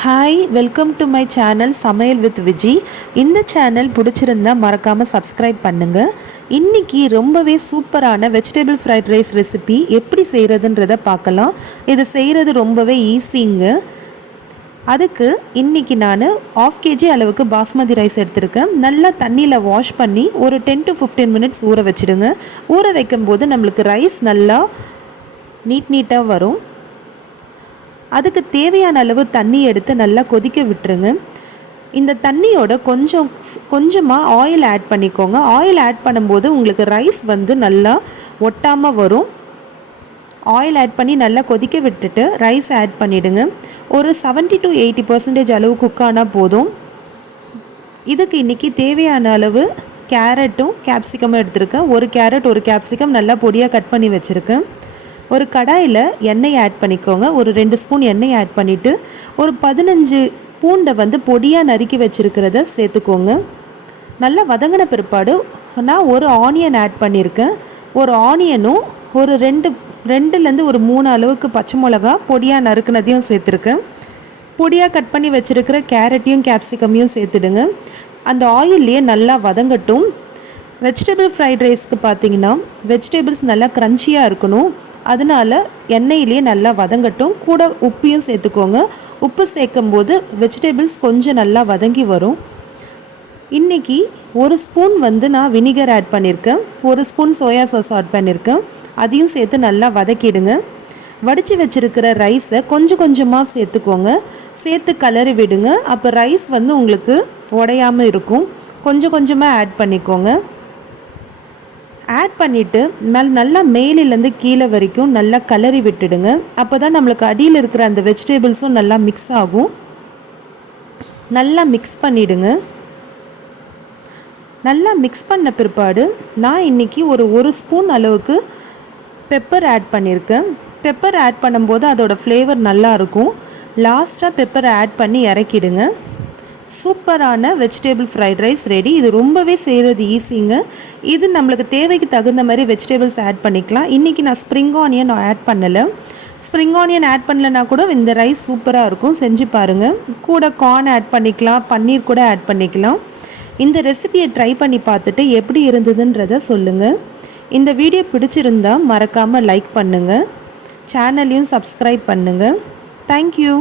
Hi, welcome to my channel சமையல் with Viji. இந்த channel பிடிச்சிருந்தா மறக்காமல் சப்ஸ்கிரைப் பண்ணுங்கள். இன்றைக்கி ரொம்பவே சூப்பரான வெஜிடபிள் ஃப்ரைட் ரைஸ் ரெசிபி எப்படி செய்கிறதுன்றதை பார்க்கலாம். இது செய்கிறது ரொம்பவே ஈஸிங்க. அதுக்கு இன்றைக்கி நான் 1/2 kg அளவுக்கு பாஸ்மதி ரைஸ் எடுத்திருக்கேன். நல்லா தண்ணியில் வாஷ் பண்ணி ஒரு 10 to 15 மினிட்ஸ் ஊற வச்சுடுங்க. ஊற வைக்கும்போது நம்மளுக்கு ரைஸ் நல்லா நீட்டாக வரும். அதுக்கு தேவையான அளவு தண்ணி எடுத்து நல்லா கொதிக்க விட்டுருங்க. இந்த தண்ணியோட கொஞ்சமாக ஆயில் ஆட் பண்ணிக்கோங்க. ஆயில் ஆட் பண்ணும்போது உங்களுக்கு ரைஸ் நல்லா ஒட்டாமல் வரும். ஆயில் ஆட் பண்ணி நல்லா கொதிக்க விட்டுட்டு ரைஸ் ஆட் பண்ணிவிடுங்க. ஒரு 70 to 80% அளவு குக் ஆனால் போதும். இதுக்கு இன்றைக்கி தேவையான அளவு கேரட்டும் கேப்சிகமும் எடுத்திருக்கேன். ஒரு கேரட் ஒரு கேப்சிகம் நல்லா பொடியாக கட் பண்ணி வச்சுருக்கேன். ஒரு கடாயில் எண்ணெய் ஆட் பண்ணிக்கோங்க. ஒரு 2 ஸ்பூன் எண்ணெய் ஆட் பண்ணிவிட்டு ஒரு 15 பூண்டை பொடியாக நறுக்கி வச்சுருக்கிறத சேர்த்துக்கோங்க. நல்லா வதங்கின பிற்பாடு நான் ஒரு ஆனியன் ஆட் பண்ணியிருக்கேன். ஒரு ஆனியனும் ஒரு 2லேருந்து ஒரு 3 அளவுக்கு பச்சை மிளகா பொடியாக நறுக்குனதையும் சேர்த்துருக்கேன். பொடியாக கட் பண்ணி வச்சுருக்கிற கேரட்டையும் கேப்சிகமையும் சேர்த்துடுங்க. அந்த ஆயில்லையே நல்லா வதங்கட்டும். வெஜிடபிள் ஃப்ரைட் ரைஸ்க்கு பார்த்தீங்கன்னா வெஜிடபிள்ஸ் நல்லா க்ரன்ச்சியாக இருக்கணும். அதனால் எண்ணெயிலே நல்லா வதங்கட்டும். கூட உப்பையும் சேர்த்துக்கோங்க. உப்பு சேர்க்கும் போது வெஜிடபிள்ஸ் கொஞ்சம் நல்லா வதங்கி வரும். இன்றைக்கி ஒரு ஸ்பூன் நான் வினிகர் ஆட் பண்ணியிருக்கேன். ஒரு ஸ்பூன் சோயா சாஸ் ஆட் பண்ணியிருக்கேன். அதையும் சேர்த்து நல்லா வதக்கிடுங்க. வடித்து வச்சுருக்கிற ரைஸை கொஞ்சமாக சேர்த்துக்கோங்க. சேர்த்து கலரி விடுங்க. அப்போ ரைஸ் உங்களுக்கு உடையாமல் இருக்கும். கொஞ்சமாக ஆட் பண்ணிக்கோங்க. ஆட் பண்ணிவிட்டு நல்லா மேலிலேருந்து கீழே வரைக்கும் நல்லா கலரி விட்டுடுங்க. அப்போ தான் நம்மளுக்கு அடியில் இருக்கிற அந்த வெஜிடபிள்ஸும் நல்லா மிக்ஸ் ஆகும். நல்லா மிக்ஸ் பண்ணிவிடுங்க. நல்லா மிக்ஸ் பண்ண பிற்பாடு நான் இன்றைக்கி ஒரு ஸ்பூன் அளவுக்கு பெப்பர் ஆட் பண்ணியிருக்கேன். பெப்பர் ஆட் பண்ணும்போது அதோடய ஃப்ளேவர் நல்லாயிருக்கும். லாஸ்ட்டாக பெப்பரை ஆட் பண்ணி இறக்கிடுங்க. சூப்பரான வெஜிடபிள் ஃப்ரைட் ரைஸ் ரெடி. இது ரொம்பவே செய்கிறது ஈஸிங்க. இது நம்மளுக்கு தேவைக்கு தகுந்த மாதிரி வெஜிடபிள்ஸ் ஆட் பண்ணிக்கலாம். இன்றைக்கி நான் ஸ்ப்ரிங் ஆனியன் ஆட் பண்ணலை. ஸ்ப்ரிங் ஆனியன் ஆட் பண்ணலைன்னா கூட இந்த ரைஸ் சூப்பராக இருக்கும். செஞ்சு பாருங்கள். கூட கார்ன் ஆட் பண்ணிக்கலாம், பன்னீர் கூட ஆட் பண்ணிக்கலாம். இந்த ரெசிபியை ட்ரை பண்ணி பார்த்துட்டு எப்படி இருந்ததுன்றதை சொல்லுங்கள். இந்த வீடியோ பிடிச்சிருந்தால் மறக்காமல் லைக் பண்ணுங்கள். சேனலையும் சப்ஸ்கிரைப் பண்ணுங்கள். தேங்க்யூ.